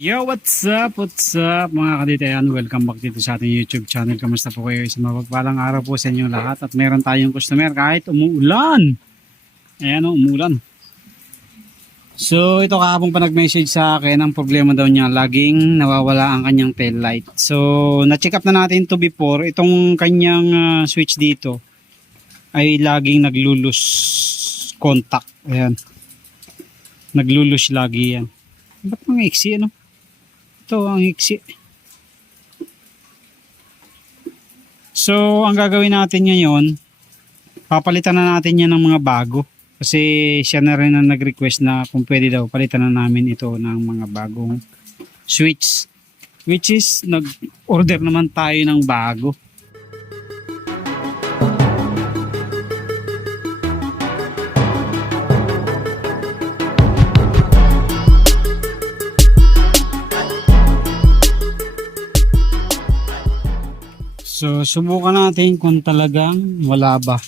Yo, what's up? What's up mga kaditayan? Welcome back dito sa ating YouTube channel. Kamusta po kayo? Isang mapagpalang araw po sa inyo lahat. At meron tayong customer kahit umuulan. Ayan o, umuulan. So, ito kahapon pa nag-message sa akin. Ang problema daw niya, laging nawawala ang kanyang tail light. So, na-check up na natin to before. Itong kanyang switch dito ay laging naglulus contact. Ayan. Naglulus lagi yan. Ba't mga iksi ano? Ito ang iksi. So, ang gagawin natin ngayon, papalitan na natin yan ng mga bago. Kasi siya na rin ang nag-request na kung pwede daw, palitan na namin ito ng mga bagong switch. Which is, nag-order naman tayo ng bago. So, subukan natin kung talagang wala ba.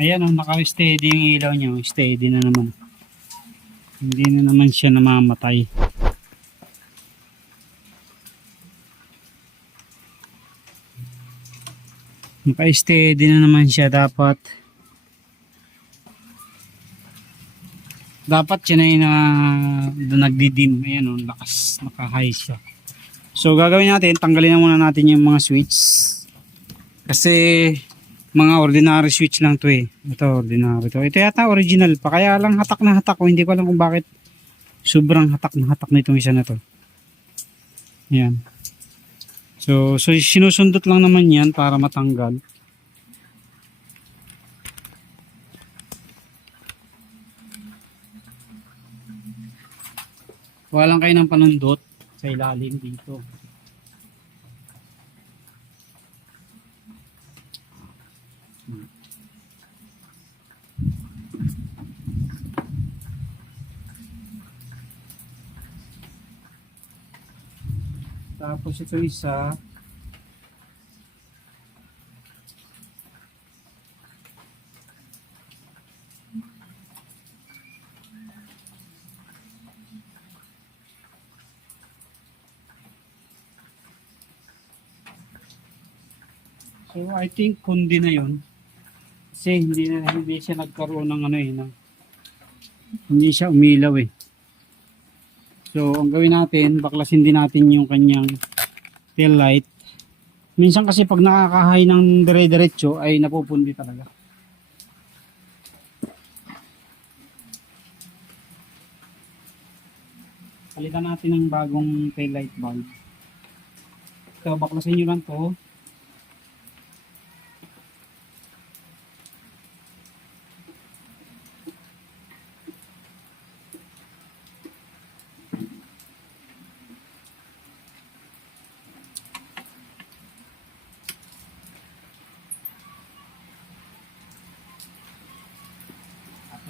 Ayan o, naka-steady yung ilaw niya. Steady na naman. Hindi na naman siya namamatay. Naka-steady na naman siya. Dapat siya na yung nagdidim. Ayan o, lakas. Naka-high siya. So gagawin natin, tanggalin na muna natin yung mga switch. Kasi mga ordinary switch lang to eh. Ito ordinary to. Ito yata original pa. Kaya lang hatak na hatak ko. Hindi ko alam kung bakit sobrang hatak na hatak na itong isa na to. Ayan. So sinusundot lang naman yan para matanggal. Walang kayo ng panundot sa ilalim dito. Tapos ito isa. So I think kundi na yun. Kasi hindi siya nagkaroon ng ano eh. Hindi siya umilaw eh. So ang gawin natin, baklasin din natin yung kanyang tail light. Minsan kasi pag nakakahay ng dire-diretso ay napupundi talaga. Palitan natin ng bagong tail light bulb. So baklasin nyo lang to.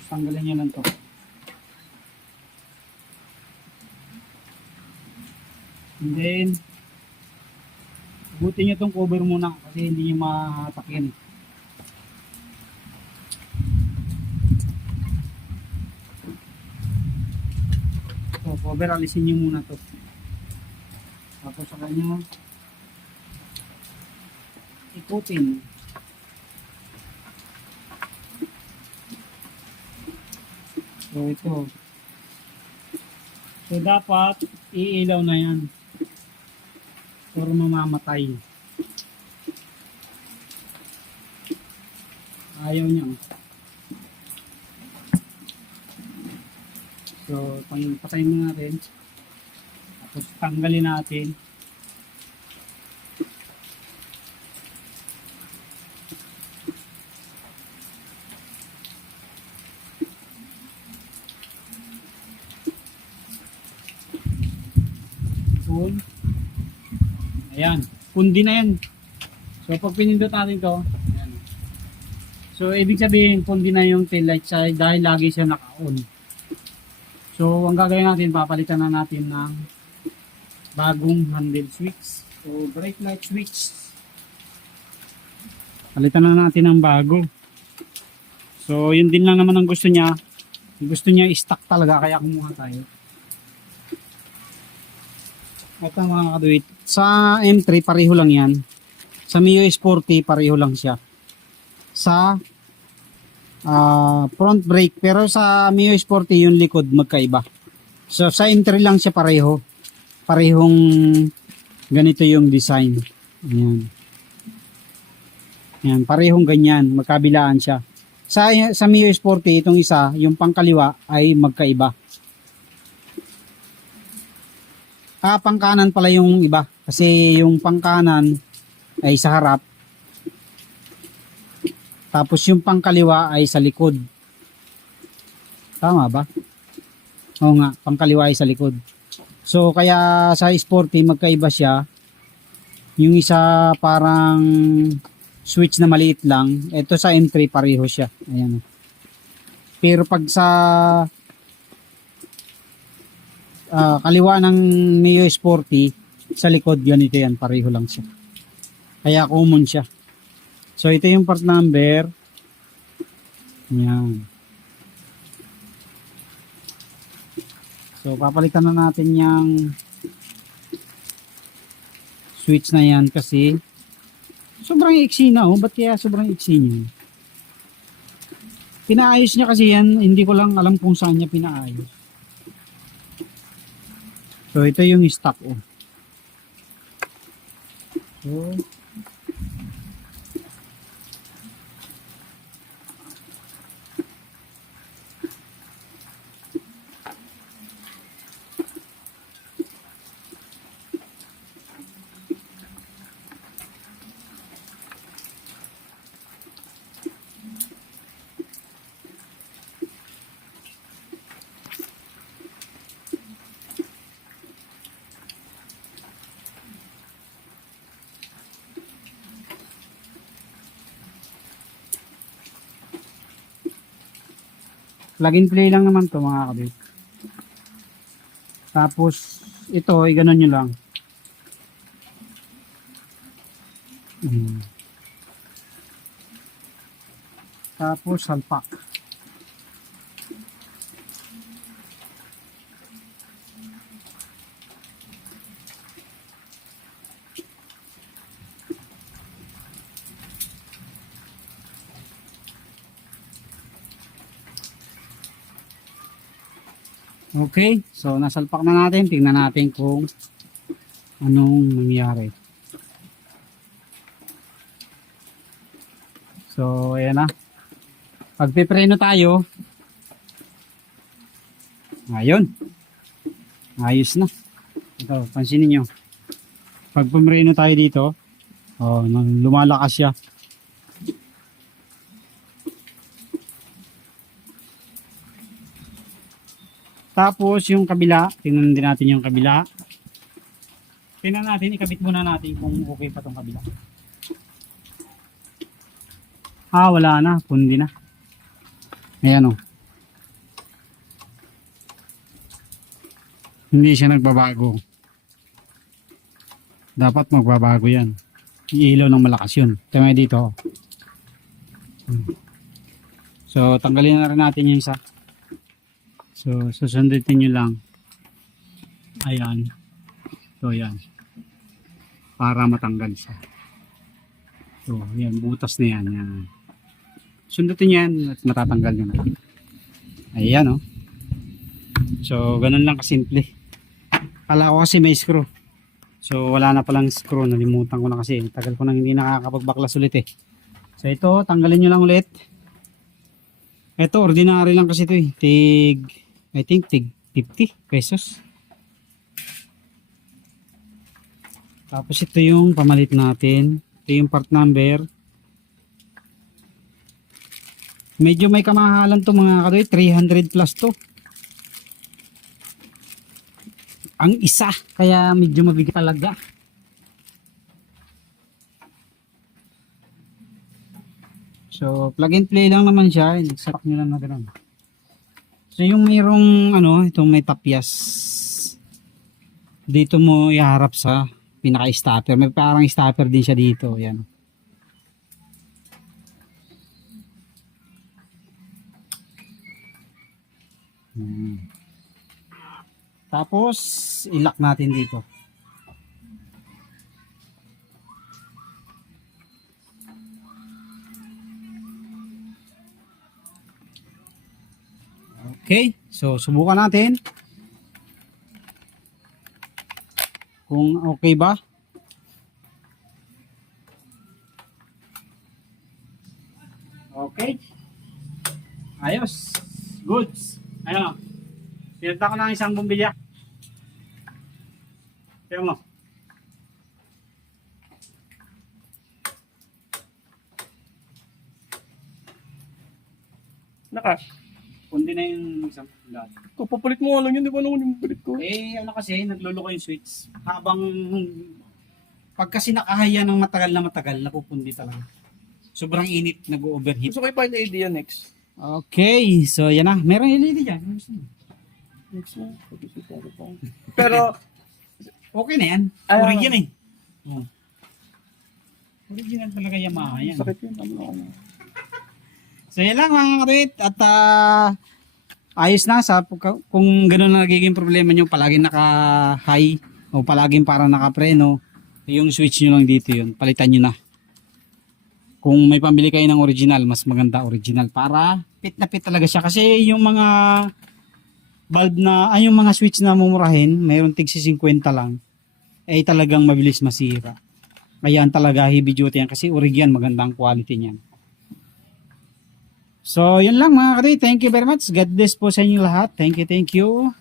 Tanggalin nyo lang to. And then butin nyo itong cover muna kasi hindi nyo mahatak yan. So cover, alisin nyo muna to. Tapos saka nyo ikutin. So ito. So dapat iilaw na yan. Or mamamatay. Ayaw niya. So patayin mo natin. Tapos tanggalin natin. Ayan, pundi na yan. So pag pinindot natin to, ayan. So ibig sabihin pundi na yung tail light dahil lagi siya naka-on. So ang gagawin natin, papalitan na natin ng bagong handle switch. So brake light switch. Palitan na natin ng bago. So yun din lang naman ang gusto niya. Gusto niya i-stock talaga kaya kumuha tayo. Ito mga kaduit. Sa M3 pareho lang yan. Sa Mio S40 pareho lang siya. Sa front brake, pero sa Mio S40 yung likod magkaiba. So sa M3 lang siya pareho. Parehong ganito yung design. Ayan. Ayan, parehong ganyan, magkabilaan siya. Sa Mio S40 itong isa, yung pangkaliwa ay magkaiba. Pangkanan pala yung iba kasi yung pangkanan ay sa harap. Tapos yung pangkaliwa ay sa likod. Tama ba? Oo nga, pangkaliwa ay sa likod. So kaya sa sporty magkaiba siya. Yung isa parang switch na maliit lang. Ito sa M3 pareho siya. Ayan. Pero pag sa kaliwa ng Mio S40 sa likod ganito yan, pareho lang siya. Kaya common siya. So ito yung part number. Ayan. So papalitan na natin yung switch na yan kasi sobrang iksi na. Ba't kaya sobrang iksi niya? Pinaayos niya kasi yan. Hindi ko lang alam kung saan niya pinaayos. So ito yung stock. So plug and play lang naman to mga kabit. Tapos ito ay ganun nyo lang. Tapos salpak. Okay, so nasalpak na natin. Tingnan natin kung anong nangyari. So ayan na. Pagpipreno tayo. Ayun. Ayos na. Ito, pansinin nyo. Pag pumreno tayo dito, lumalakas siya. Tapos yung kabila, tingnan din natin yung kabila. Tingnan natin, ikabit muna natin kung okay pa tong kabila. Wala na, pundi na. Ayan o. Hindi siya nagbabago. Dapat magbabago yan. Iilaw ng malakas yun. Tama dito. So tanggalin na rin natin yung isa. So susundutin nyo lang. Ayan. So yan. Para matanggal siya. So yan, butas na yan. Yan. Sundutin yan at matatanggal nyo na. Ayan o. So ganun lang kasimple. Kala ko kasi may screw. So wala na palang screw. Nalimutan ko na kasi. Tagal ko nang hindi nakakapagbaklas ulit eh. So ito, tanggalin nyo lang ulit. Ito, ordinary lang kasi ito eh. I think tig 50 pesos. Tapos ito yung pamalit natin. Ito yung part number. Medyo may kamahalan to mga kadoy. 300 plus to. Ang isa. Kaya medyo mabigat talaga. So plug and play lang naman siya. Sapak nyo lang na gano'n. So yung mayroong itong may tapyas. Dito mo iharap sa pinaka-stopper. May parang stopper din siya dito. Yan. Tapos, ilock natin dito. Okay, so subukan natin kung okay ba. Okay. Ayos. Goods. Ayun. Pinagta ko ng isang bumbilya. Tignan mo. Kundi na yung isang dati. Kapapalit mo nga lang yun, di ba naman yung palit ko? Eh, ano kasi, nagluloko yung switch. Habang, pag kasi nakahaya ng matagal, napupundi talaga. Sobrang init, nag-overheat. Gusto ko i-find idea next. Okay, so yan na. Meron LED dyan. Next na. Pero, Okay na yan. Ah. Original eh. Oh. Original talaga Yamaha yan. sakit yun. Ano. So yan lang mga katuwit. At ayos na sa kung gano'n na nagiging problema nyo, palaging naka-high o palaging parang naka-preno, yung switch nyo lang dito yun. Palitan nyo na. Kung may pambili kayo ng original, mas maganda original para fit na fit talaga siya. Kasi yung mga bulb na, yung mga switch na mumurahin, mayroon tig 50 lang, ay talagang mabilis masira. Ayan talaga heavy duty yan kasi original, magandang quality niyan. So, yun lang mga katoy. Thank you very much. God bless po sa inyo lahat. Thank you, thank you.